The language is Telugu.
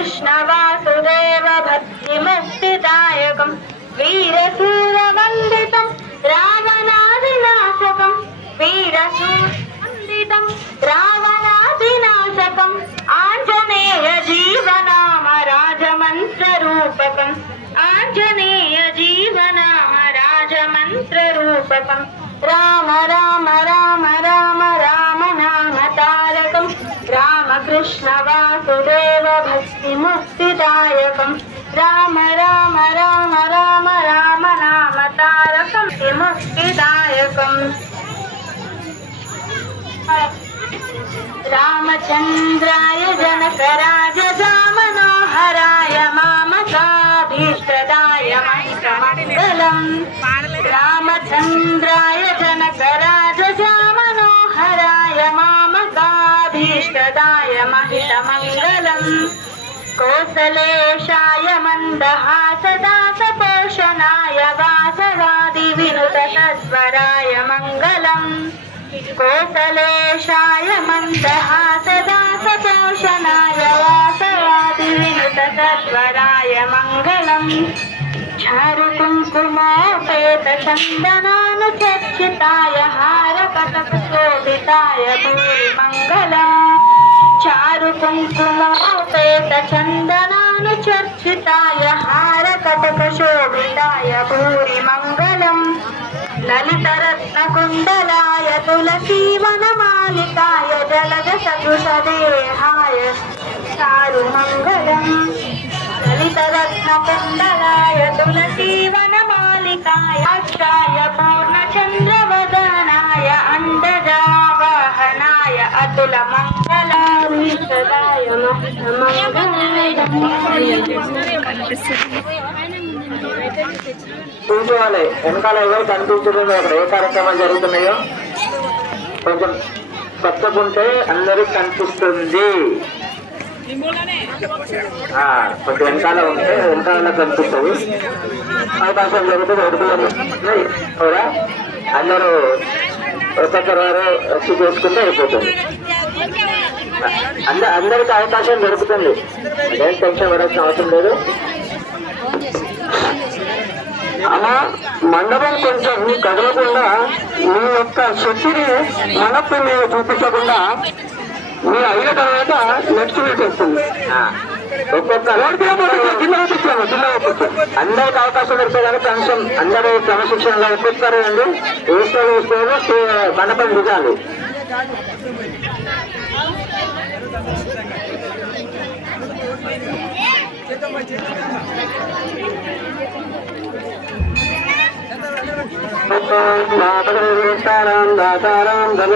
రామకృష్ణ వాసుదేవ భక్తి ముక్తిదాయకం వీరశూరవందితం రావణాదినాశకం వీరశూరవందితం రావణాదినాశకం ఆంజనేయ జీవనామ రాజమంత్ర రూపకం ఆంజనేయ జీవనామ రాజమంత్ర రూపకం రామ రామ రామ రామ రామ నామ తారకం రామకృష్ణ వాసుదేవ భక్తి ముక్తిదాయకం రామ రామ రామ రామ రామ నామ తారకం ముక్తిదాయకం రామచంద్రాయ జనకరాజామనోహరాయ మామకాభీష్టదాయ మంగళం రామచంద్రాయ జనకరాజామనోహరాయ మామకాభీష్టదాయ మహితమంగళం కోసలేశాయ మందహాసదాసపోషణాయ వాసవాది వినుత సత్వరాయ మంగళం కోసలేశాయ మందహాసదాసపోషణాయ వాసవాది వినుత సత్వరాయ మంగళం చారు కుంకుమోపేత చందనానుచర్చితాయ హారకటక శోభితాయ భూరి మంగళం చారు కుంకుమోపేత చందనానుచర్చితాయ హారకటక శోభితాయ భూరి మంగళం లలితరత్నకుండలాయ తులసీవనమాలికాయ జలజ సదృశదేహాయ చారు మంగళం లలితరత్నకుండలాయ తులసీవనమాలికాయ అక్షాయ పూర్ణచంద్రవదనాయ అండజావాహనాయ అతుల మంగళాయ చూసుకోవాలి వెనకాల ఏవో కనిపించడం అక్కడ ఏ కార్యక్రమాలు జరుగుతున్నాయో కొంచెం పక్కకుంటే అందరికి కనిపిస్తుంది. కొంచెం వెనకాల ఉంటే వెనకాల కనిపిస్తుంది. అవకాశం జరుగుతుంది. కూడా అందరూ ఒక్కొక్కరు వచ్చి చేసుకుంటే అయిపోతుంది. అందరికి అవకాశం దొరుకుతుంది. ఏం టెన్షన్ పడాల్సిన అవసరం లేదు. అలా మండపం కొంచెం కదలకుండా మీ యొక్క శక్తిని మనస్సు మీద చూపించకుండా మీ అయిన తర్వాత నెక్స్ట్ పెట్టేస్తుంది. అందరికి అవకాశం దొరికే కనుక కొంచెం అందరూ క్రమశిక్షణగా ఒక్కొక్కరు అండి వేసుకోవాలి. మండపం దిగాలి. దాతారాం దాతారాం ధన